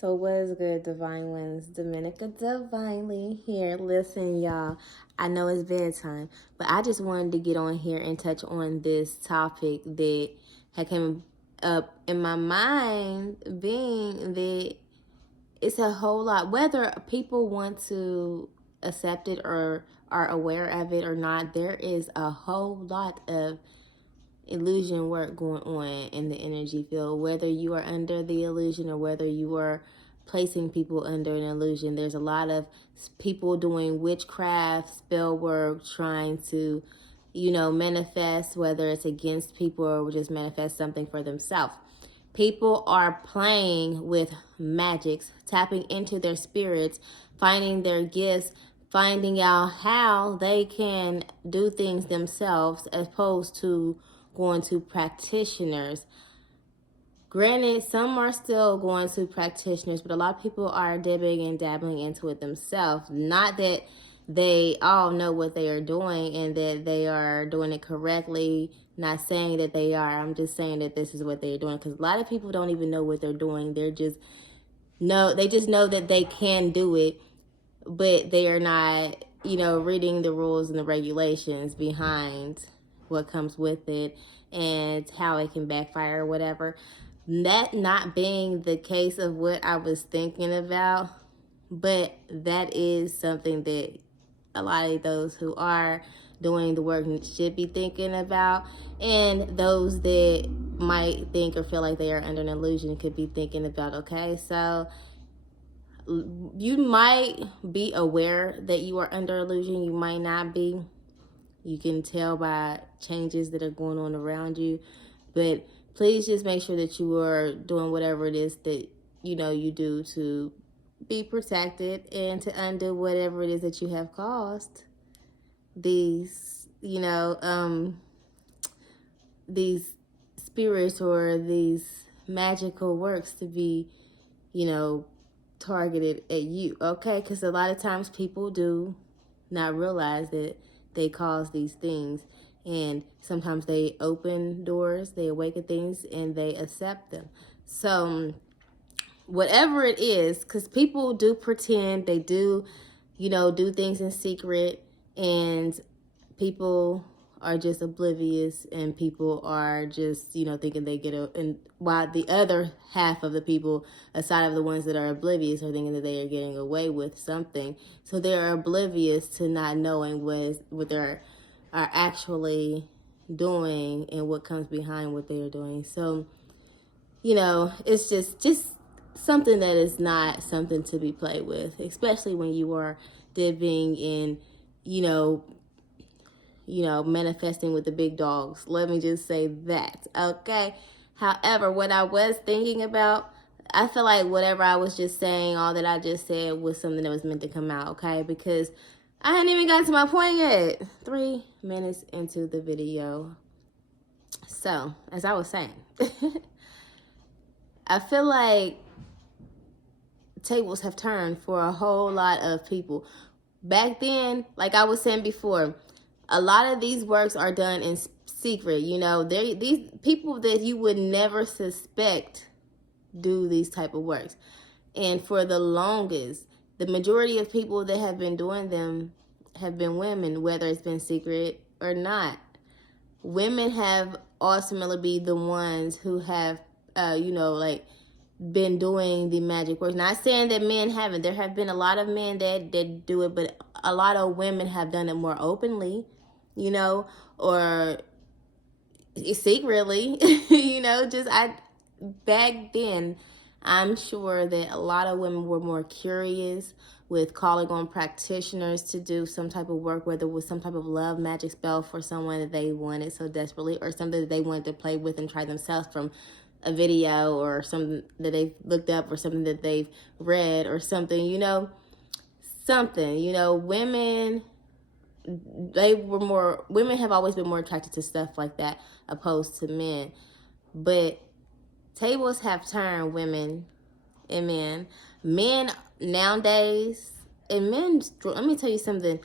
So what is good, Divine Ones? Dominica Divinely here. Listen, y'all, I know it's bedtime, but I just wanted to get on here and touch on this topic that had come up in my mind, being that it's a whole lot, whether people want to accept it or are aware of it or not, there is a whole lot of illusion work going on in the energy field, whether you are under the illusion or whether you are placing people under an illusion. There's a lot of people doing witchcraft, spell work, trying to, manifest, whether it's against people or just manifest something for themselves. People are playing with magics, tapping into their spirits, finding their gifts, finding out how they can do things themselves as opposed to going to practitioners. Granted, some are still going to practitioners, but a lot of people are dipping and dabbling into it themselves. Not that they all know what they are doing and that they are doing it correctly. Not saying that they are. I'm just saying that this is what they're doing, because a lot of people don't even know what they're doing. They just know that they can do it, but they are not, reading the rules and the regulations behind what comes with it and how it can backfire or whatever. That not being the case of what I was thinking about, but that is something that a lot of those who are doing the work should be thinking about, and those that might think or feel like they are under an illusion could be thinking about. Okay, so you might be aware that you are under illusion, you might not be. You can tell by changes that are going on around you, but please just make sure that you are doing whatever it is that you do to be protected and to undo whatever it is that you have caused these these spirits or these magical works to be targeted at you. Okay, because a lot of times people do not realize that they cause these things, and sometimes they open doors, they awaken things, and they accept them. So whatever it is, because people do pretend, they do do things in secret, and people are just oblivious, and people are just thinking they get a, and while the other half of the people, aside of the ones that are oblivious, are thinking that they are getting away with something. So they're oblivious to not knowing what they are actually doing and what comes behind what they are doing. So it's just something that is not something to be played with, especially when you are dipping in manifesting with the big dogs. Let me just say that, okay? However, what I was thinking about, I feel like whatever I was just saying, all that I just said was something that was meant to come out, okay? Because I hadn't even gotten to my point yet. 3 minutes into the video. So, as I was saying, I feel like tables have turned for a whole lot of people. Back then, like I was saying before, a lot of these works are done in secret. These people that you would never suspect do these type of works. And for the longest, the majority of people that have been doing them have been women, whether it's been secret or not. Women have ultimately be the ones who have, been doing the magic work. Not saying that men haven't. There have been a lot of men that do it, but a lot of women have done it more openly, or secretly, back then, I'm sure that a lot of women were more curious with calling on practitioners to do some type of work, whether it was some type of love magic spell for someone that they wanted so desperately, or something that they wanted to play with and try themselves from a video or something that they've looked up or something that they've read or something, women, women have always been more attracted to stuff like that opposed to men. But tables have turned, women and men. Men nowadays, and men, let me tell you something.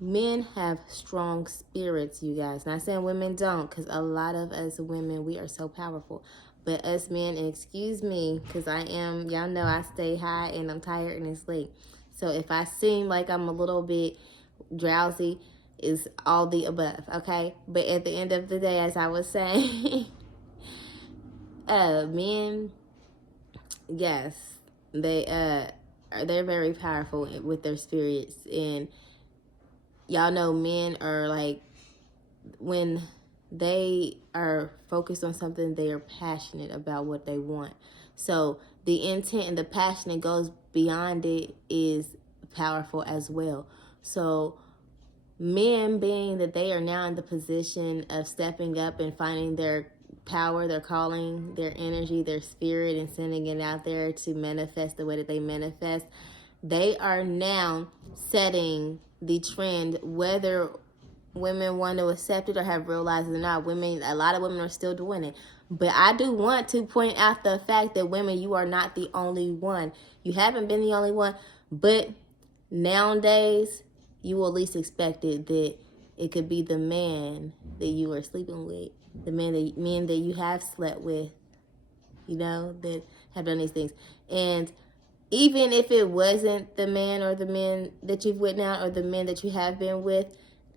Men have strong spirits, you guys. Not saying women don't, because a lot of us women, we are so powerful. But us men, and excuse me, because y'all know I stay high and I'm tired and it's late. So if I seem like I'm a little bit drowsy, is all the above, okay? But at the end of the day, as I was saying, men, yes, they're very powerful with their spirits, and y'all know men are like, when they are focused on something, they are passionate about what they want. So the intent and the passion that goes beyond it is powerful as well. So men, being that they are now in the position of stepping up and finding their power, their calling, their energy, their spirit, and sending it out there to manifest the way that they manifest, they are now setting the trend, whether women want to accept it or have realized it or not. A lot of women are still doing it. But I do want to point out the fact that women, you are not the only one. You haven't been the only one, but nowadays, you will at least expect it that it could be the man that you are sleeping with, the men that you have slept with, that have done these things. And even if it wasn't the man or the men that you've with now or the men that you have been with,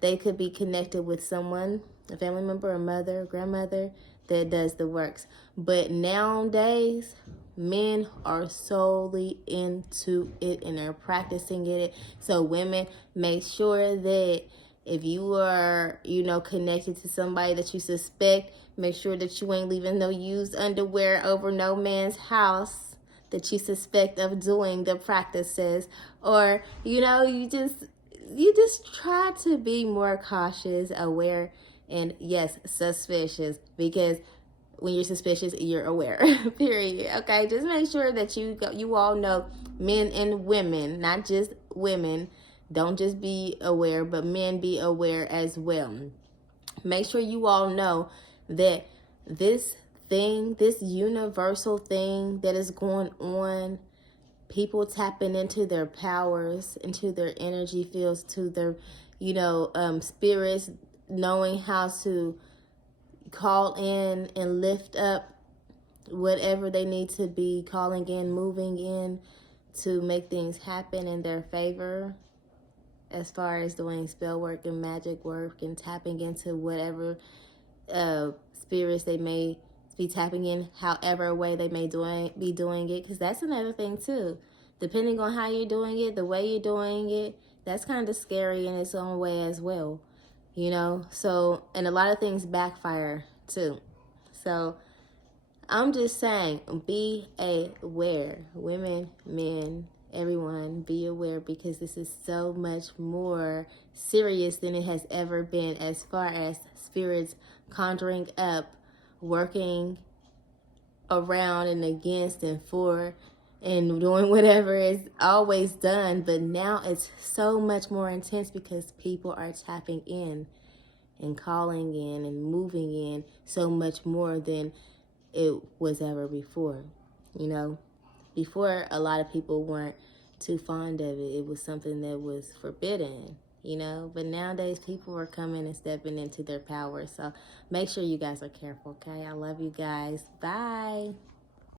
they could be connected with someone, a family member, a mother, a grandmother that does the works. But nowadays, men are solely into it and they're practicing it. So women, make sure that if you are, connected to somebody that you suspect, make sure that you ain't leaving no used underwear over no man's house that you suspect of doing the practices, or you just try to be more cautious, aware, and yes, suspicious, because when you're suspicious, you're aware. Period. Okay, just make sure that you all know, men and women, not just women, don't just be aware, but men be aware as well. Make sure you all know that this universal thing that is going on, people tapping into their powers, into their energy fields, to their, spirits, knowing how to call in and lift up whatever they need to be calling in, moving in to make things happen in their favor, as far as doing spell work and magic work and tapping into whatever spirits they may be tapping in, however way they may be doing it, because that's another thing too. Depending on how you're doing it, the way you're doing it, that's kind of scary in its own way as well, So, and a lot of things backfire too. So I'm just saying, be aware. Women, men, everyone, be aware, because this is so much more serious than it has ever been, as far as spirits conjuring up, working around and against and for, and doing whatever is always done. But now it's so much more intense because people are tapping in and calling in and moving in so much more than it was ever before. Before, a lot of people weren't too fond of it. It was something that was forbidden, but nowadays people are coming and stepping into their power. So make sure you guys are careful, okay? I love you guys. Bye.